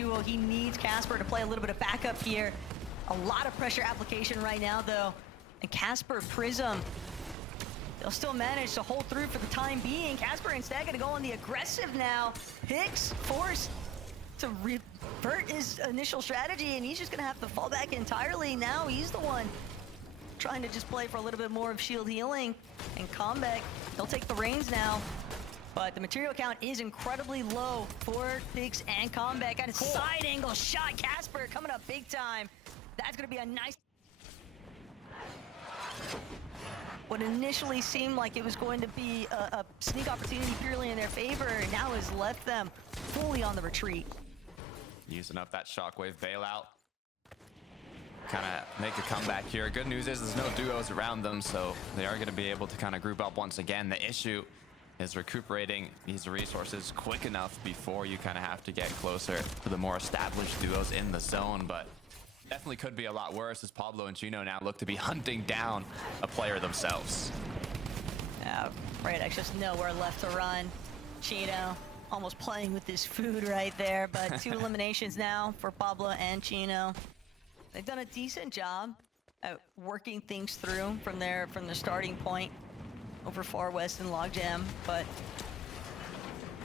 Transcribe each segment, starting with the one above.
duo. He needs Casper to play a little bit of backup here. A lot of pressure application right now, though. And Casper, Prism, they'll still manage to hold through for the time being. Casper instead gonna go on the aggressive now. Hicks forced to revert his initial strategy, and he's just gonna have to fall back entirely. Now he's the one trying to just play for a little bit more of shield healing. And Combeck, he'll take the reins now. But the material count is incredibly low for Hicks and Combeck. And a side angle shot. Casper coming up big time. That's gonna be a nice... What initially seemed like it was going to be a sneak opportunity purely in their favor, now has left them fully on the retreat. Using up that shockwave bailout. Kind of make a comeback here. Good news is there's no duos around them, so they are going to be able to kind of group up once again. The issue is recuperating these resources quick enough before you kind of have to get closer to the more established duos in the zone, but definitely could be a lot worse as Pablo and Chino now look to be hunting down a player themselves. Yeah, right, I just nowhere left to run. Chino almost playing with his food right there, but 2 eliminations now for Pablo and Chino. They've done a decent job at working things through from the starting point over Far West and Logjam, but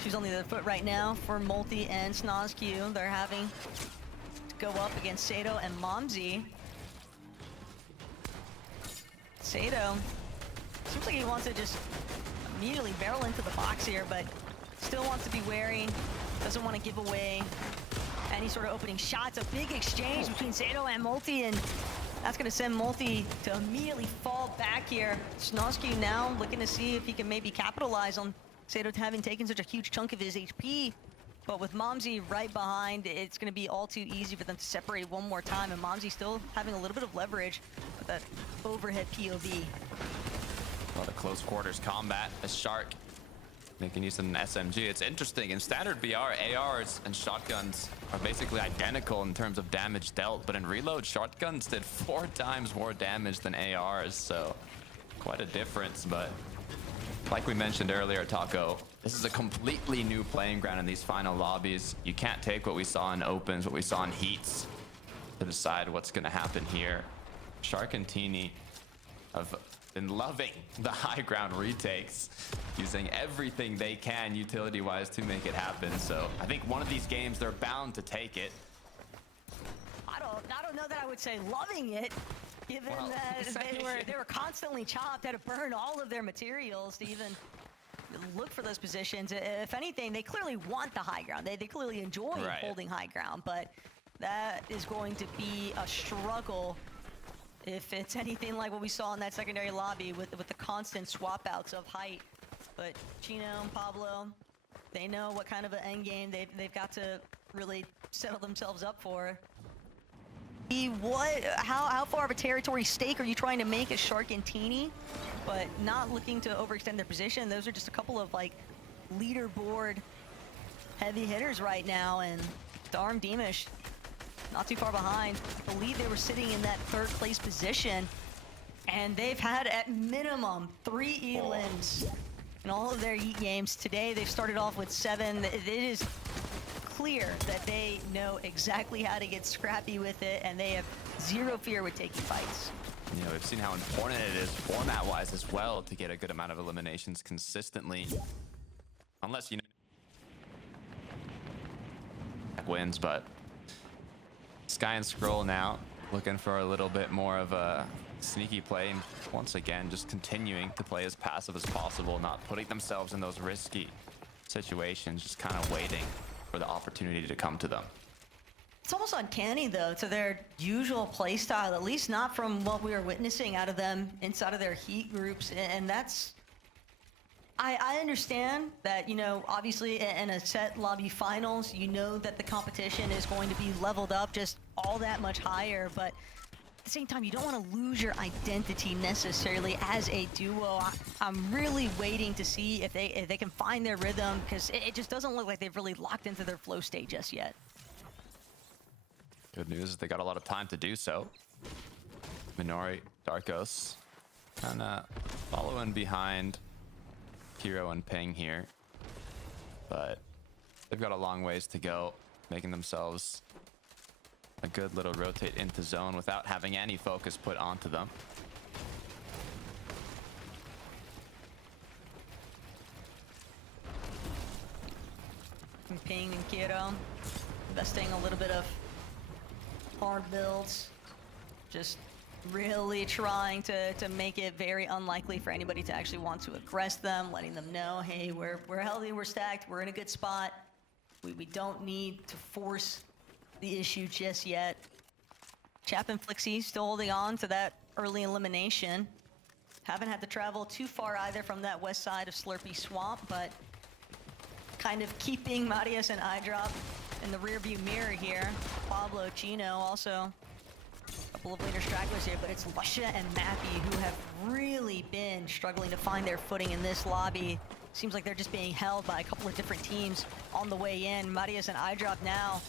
she's only the foot right now for Multi and Snozq. They're having to go up against Sato and Momzi. Sato seems like he wants to just immediately barrel into the box here, but still wants to be wary, doesn't want to give away any sort of opening shots. A big exchange between Sato and Multi, and that's going to send Multi to immediately fall back here. Snozq now looking to see if he can maybe capitalize on Sato having taken such a huge chunk of his HP. But with Momzi right behind, it's going to be all too easy for them to separate one more time. And Momzi still having a little bit of leverage with that overhead POV. A lot of close quarters combat as Shark making use of an SMG. It's interesting, in standard BR, ARs and shotguns are basically identical in terms of damage dealt, but in reload, shotguns did 4 times more damage than ARs, so quite a difference. But like we mentioned earlier, Taco, this is a completely new playing ground in these final lobbies. You can't take what we saw in opens, what we saw in heats, to decide what's going to happen here. Shark and Tmy have been loving the high ground retakes, using everything they can utility-wise to make it happen. So I think one of these games, they're bound to take it. I don't know that I would say loving it, given that they were constantly chopped, had to burn all of their materials to even look for those positions. If anything, they clearly want the high ground. They clearly enjoy holding high ground, but that is going to be a struggle if it's anything like what we saw in that secondary lobby with the constant swap outs of height. But Chino and Pablo, they know what kind of an end game they've got to really settle themselves up for. How far of a territory stake are you trying to make as Shark and Tmy, but not looking to overextend their position? Those are just a couple of like leaderboard heavy hitters right now, and Darm Demish not too far behind. I believe they were sitting in that 3rd place position, and they've had at minimum 3 elims in all of their Heat games. Today they've started off with 7. It is clear that they know exactly how to get scrappy with it, and they have zero fear with taking fights. You know, we've seen how important it is format-wise as well to get a good amount of eliminations consistently. Unless, you know, wins, but Sky and Scroll now looking for a little bit more of a sneaky play, and once again just continuing to play as passive as possible, not putting themselves in those risky situations, just kind of waiting for the opportunity to come to them. It's almost uncanny though to their usual play style, at least not from what we are witnessing out of them inside of their Heat groups. And that's, I understand that, you know, obviously in a set lobby finals, you know that the competition is going to be leveled up just all that much higher, but at the same time, you don't want to lose your identity necessarily as a duo. I'm really waiting to see if they can find their rhythm, because it just doesn't look like they've really locked into their flow state just yet. Good news is they got a lot of time to do so. Minori, Darkos, kind of following behind Hero and Ping here, but they've got a long ways to go. making themselves a good little rotate into zone without having any focus put onto them. And Ping and Kiro investing a little bit of hard builds, just really trying to make it very unlikely for anybody to actually want to aggress them, letting them know, hey, we're healthy, we're stacked, we're in a good spot. We don't need to force the issue just yet. Chap and Flixie still holding on to that early elimination. Haven't had to travel too far either from that west side of Slurpy Swamp, but kind of keeping Marius and iDrop in the rearview mirror here. Pablo, Chino also a couple of later stragglers here, but it's Lusha and Mappy who have really been struggling to find their footing in this lobby. Seems like they're just being held by a couple of different teams on the way in. Marius and iDrop now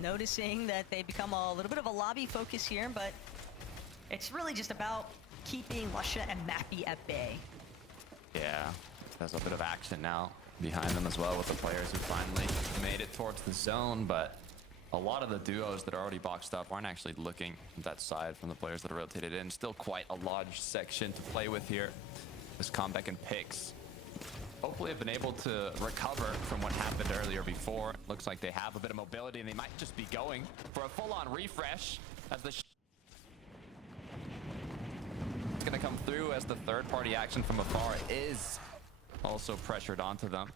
noticing that they become a little bit of a lobby focus here, but it's really just about keeping Lusha and Mappy at bay. Yeah, there's a bit of action now behind them as well with the players who finally made it towards the zone, but a lot of the duos that are already boxed up aren't actually looking at that side from the players that are rotated in. Still quite a large section to play with here. This comeback and picks hopefully have been able to recover from what happened earlier before. Looks like they have a bit of mobility and they might just be going for a full-on refresh as the it's gonna come through as the third-party action from afar is also pressured onto them.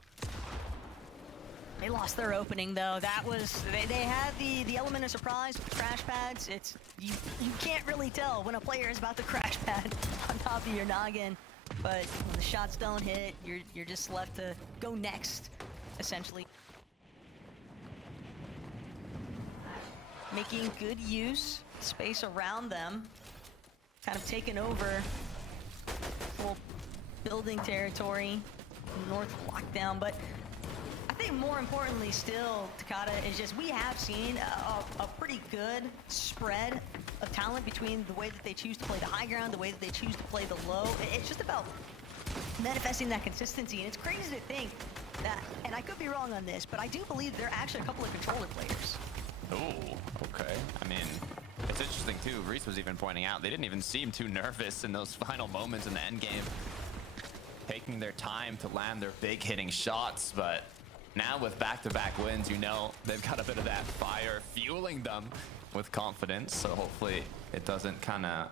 They lost their opening though. That was they had the element of surprise with the crash pads. It's you can't really tell when a player is about to crash pad on top of your noggin. But when the shots don't hit, you're just left to go next, essentially. Making good use, space around them, kind of taking over full building territory, north lockdown. But I think more importantly still, Takada, is just we have seen a pretty good spread of talent between the way that they choose to play the high ground, the way that they choose to play the low. It's just about manifesting that consistency, and it's crazy to think that, and I could be wrong on this, but I do believe there are actually a couple of controller players. Oh, okay. I mean, it's interesting too. Reese was even pointing out they didn't even seem too nervous in those final moments in the end game, taking their time to land their big hitting shots. But now with back-to-back wins, you know they've got a bit of that fire fueling them with confidence. So hopefully it doesn't kind of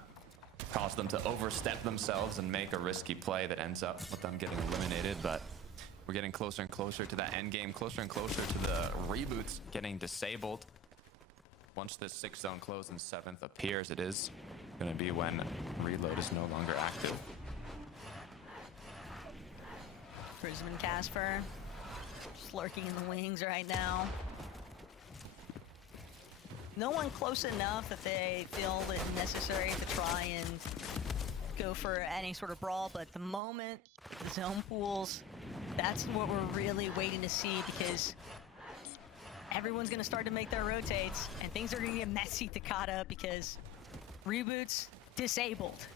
cause them to overstep themselves and make a risky play that ends up with them getting eliminated. But we're getting closer and closer to that end game, closer and closer to the reboots getting disabled. Once this 6th zone close and 7th appears, it is going to be when reload is no longer active. Prism and Casper just lurking in the wings right now. No one close enough that they feel it necessary to try and go for any sort of brawl, but the moment the zone pools, that's what we're really waiting to see, because everyone's going to start to make their rotates and things are going to get messy, Takada, because reboots disabled.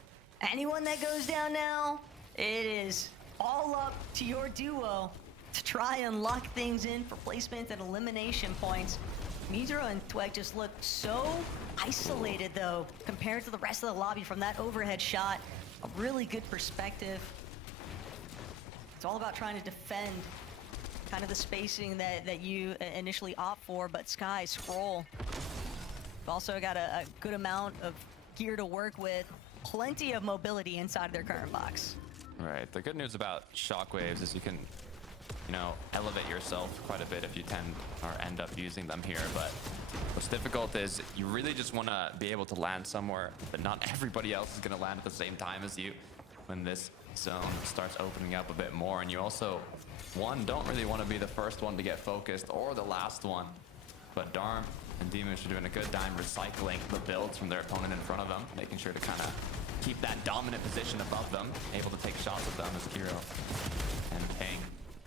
Anyone that goes down now, it is all up to your duo to try and lock things in for placement and elimination points. Mizero and Tweg just look so isolated though compared to the rest of the lobby from that overhead shot. A really good perspective. It's all about trying to defend kind of the spacing that you initially opt for, but Sky, Scroll, we've also got a good amount of gear to work with. Plenty of mobility inside of their current box. Right. The good news about shockwaves is you can, you know, elevate yourself quite a bit if you tend or end up using them here. But what's difficult is you really just want to be able to land somewhere, but not everybody else is going to land at the same time as you when this zone starts opening up a bit more. And you also, one, don't really want to be the first one to get focused or the last one. But Darm and Demush are doing a good time recycling the builds from their opponent in front of them, making sure to kind of keep that dominant position above them, able to take shots at them as Kiro and Ping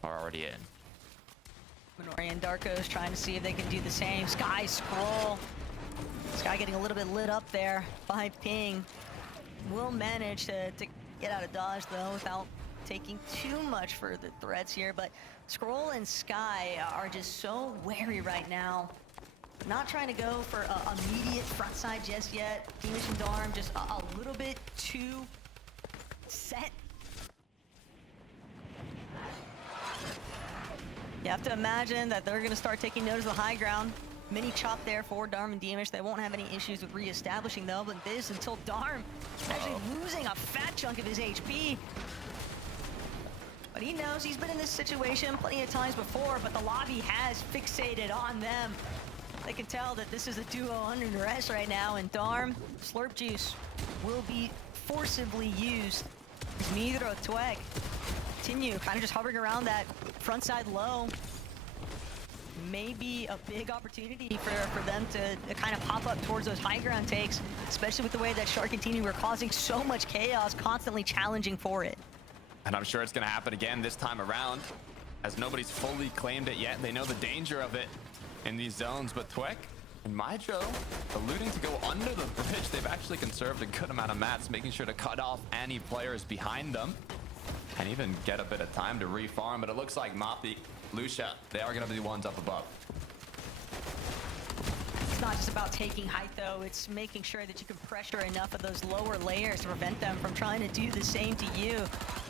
are already in. Minori and Darko's trying to see if they can do the same. Sky, Scroll. Sky getting a little bit lit up there by Ping. Will manage to get out of dodge though without taking too much further threats here, but Scroll and Sky are just so wary right now. Not trying to go for a immediate front side just yet. Demish and Darm just a little bit too set. You have to imagine that they're going to start taking notice of the high ground. Mini chop there for Darm and Demish. They won't have any issues with reestablishing though, but this until Darm actually losing a fat chunk of his HP. But he knows he's been in this situation plenty of times before, but the lobby has fixated on them. They can tell that this is a duo under duress right now, and Darm, Slurp Juice will be forcibly used. Neither Tweg continue kind of just hovering around that front side low. Maybe a big opportunity for them to kind of pop up towards those high ground takes, especially with the way that Shark and Tmy were causing so much chaos, constantly challenging for it. And I'm sure it's going to happen again this time around, as nobody's fully claimed it yet. They know the danger of it in these zones, but Twek and Mydro alluding to go under the bridge. They've actually conserved a good amount of mats, making sure to cut off any players behind them and even get a bit of time to refarm. But it looks like Moppy, Lucia, they are going to be the ones up above. It's not just about taking height though, it's making sure that you can pressure enough of those lower layers to prevent them from trying to do the same to you.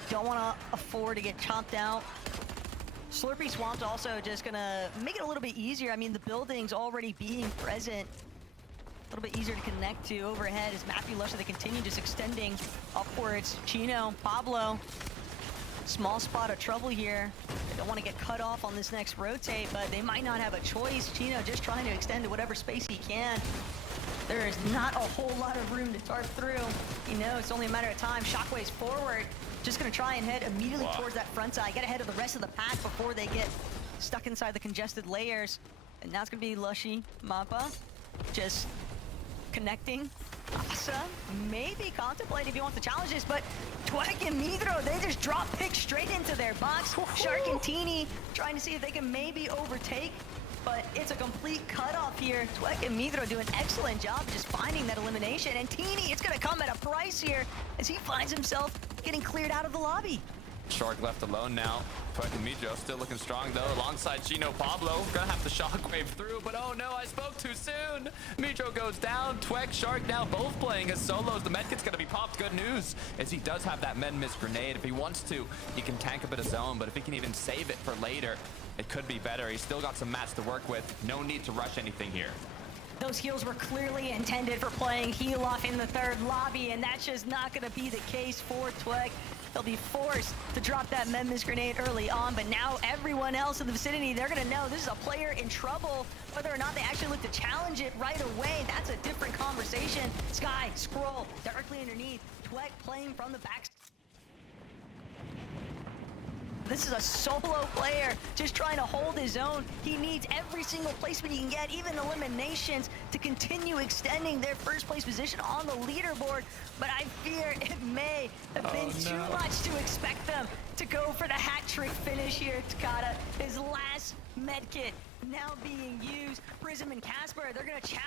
Don't want to afford to get chopped out. Slurpy Swamp's also just gonna make it a little bit easier. I mean, the buildings already being present, a little bit easier to connect to overhead as Mappy Lusha, they continue just extending upwards. Chino, Pablo, small spot of trouble here. They don't want to get cut off on this next rotate, but they might not have a choice. Chino just trying to extend to whatever space he can. There is not a whole lot of room to tarp through. You know, it's only a matter of time. Shockwave's forward. Just gonna try and head immediately towards that front side. Get ahead of the rest of the pack before they get stuck inside the congested layers. And now it's gonna be Lushy, Mappa, just connecting. Asa maybe contemplating if he wants to challenge this, but Twek and Midro, they just drop pick straight into their box. Shark and Tny trying to see if they can maybe overtake, but it's a complete cutoff here. Twek and Midro do an excellent job just finding that elimination, and Tny, it's gonna come at a price here as he finds himself getting cleared out of the lobby. Shark left alone now. Twek and Midro still looking strong though, alongside Chino Pablo. Gonna have to shockwave through, but oh no, I spoke too soon. Midro goes down. Twek, Shark now both playing as solos. The medkit's gonna be popped. Good news, as he does have that med miss grenade. If he wants to, he can tank a bit of zone, but if he can even save it for later, it could be better. He's still got some mats to work with. No need to rush anything here. Those heals were clearly intended for playing heal off in the third lobby, and that's just not going to be the case for Twek. They'll be forced to drop that Memphis grenade early on, but now everyone else in the vicinity, they're going to know this is a player in trouble. Whether or not they actually look to challenge it right away, that's a different conversation. Sky, Scroll, directly underneath. Twek playing from the back. This is a solo player just trying to hold his own. He needs every single placement he can get, even eliminations, to continue extending their first place position on the leaderboard. But I fear it may have been too much to expect them to go for the hat trick finish here. Takata, his last medkit now being used. Prism and Casper, they're going to challenge.